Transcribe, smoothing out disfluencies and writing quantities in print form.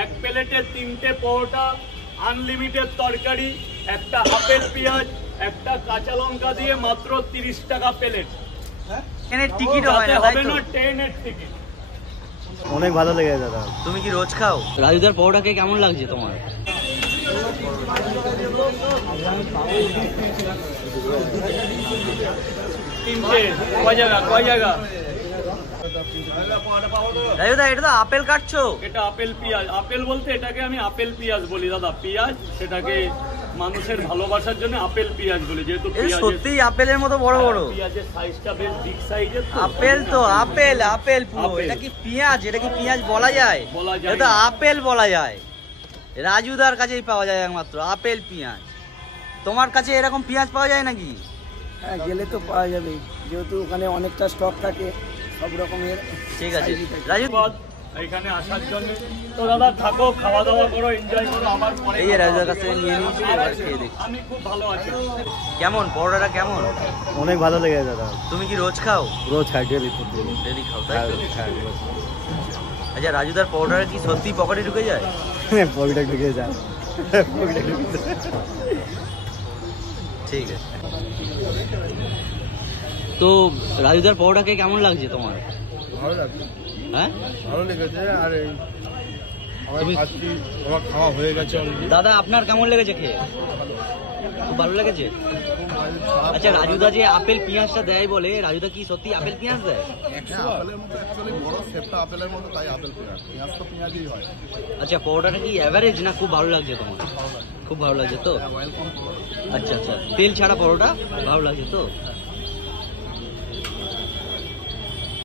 এক প্লেটে 3টে পরোটা, আনলিমিটেড তরকারি, একটা আপেল পেঁয়াজ, একটা কাঁচা লঙ্কা দিয়ে মাত্র 30 টাকা প্লেট। ট্রেনের টিকিট হয় না, হবে না ট্রেনের টিকিট। অনেক ভালো লেগেছে দাদা। তুমি কি রোজ খাও? রাজুদার পরোটাকে কেমন লাগছে তোমার? রাজুদা এটা তো আপেল কাটছো? এটা আপেল পেঁয়াজ। আপেল বলতে এটাকে আমি আপেল পেঁয়াজ বলি দাদা। পেঁয়াজ সেটাকে মানুষের ভালোবাসার জন্য আপেল পেঁয়াজ বলি, যেহেতু সত্যি আপেলের মতো বড় বড়। পেঁয়াজের সাইজটা বেশ বিগ সাইজের। আপেল তো আপেল, আপেল পুরো। এটা কি পেঁয়াজ? এটা কি পেঁয়াজ বলা যায়? এটা আপেল বলা যায়। রাজুদার কাছেই পাওয়া যায় একমাত্র আপেল পেঁয়াজ। তোমার কাছে এরকম পেঁয়াজ পাওয়া যায় নাকি? হ্যাঁ, গেলে তো পাওয়া যাবে, যেহেতু ওখানে অনেকটা স্টক থাকে সব রকমের। ঠিক আছে রাজু, এখানে আসার জন্য। তো দাদা থাকো, খাওয়া দাওয়া করো, এনজয় করো। আমার পরে এই যে রাজুদার কাছে নিয়ে নিয়েছি, এবার খেয়ে দেখি। আমি খুব ভালো আছি। কেমন পরোটাটা কেমন? অনেক ভালো লেগেছে দাদা। তুমি কি রোজ খাও? রোজ খাই, ডেলি ডেলি খাও তাই তো? আচ্ছা রাজুদার পরোটাটা কি সত্যি পকেটে ঢুকে যায়? পকেটে ঢুকে যায়। ঠিক আছে। তো রাজুদার পরোটাকে কেমন লাগছে তোমার? ভালো লাগছে। হ্যাঁ ভালো লেগেছে। আর আমার খাওয়া হয়ে গেছে অলরেডি। দাদা আপনার কেমন লেগেছে খেয়ে? খুব ভালো লেগেছে। আচ্ছা রাজুদা যে আপেল পেঁয়াজটা দেয় বলে, রাজুদা কি সত্যি আপেল পেঁয়াজ দেয়? আপেলের মতো অ্যাকচুয়ালি বড় শেপটা আপেলের মতো, তাই আপেল পেঁয়াজ। পেঁয়াজ তো পেঁয়াজই হয়। আচ্ছা পরোটাটা কি অ্যাভারেজ না খুব ভালো লাগছে তোমার? খুব ভালো লাগছে তো? ওয়েলকাম। আচ্ছা আচ্ছা, তেল ছাড়া পরোটা ভালো লাগছে তো?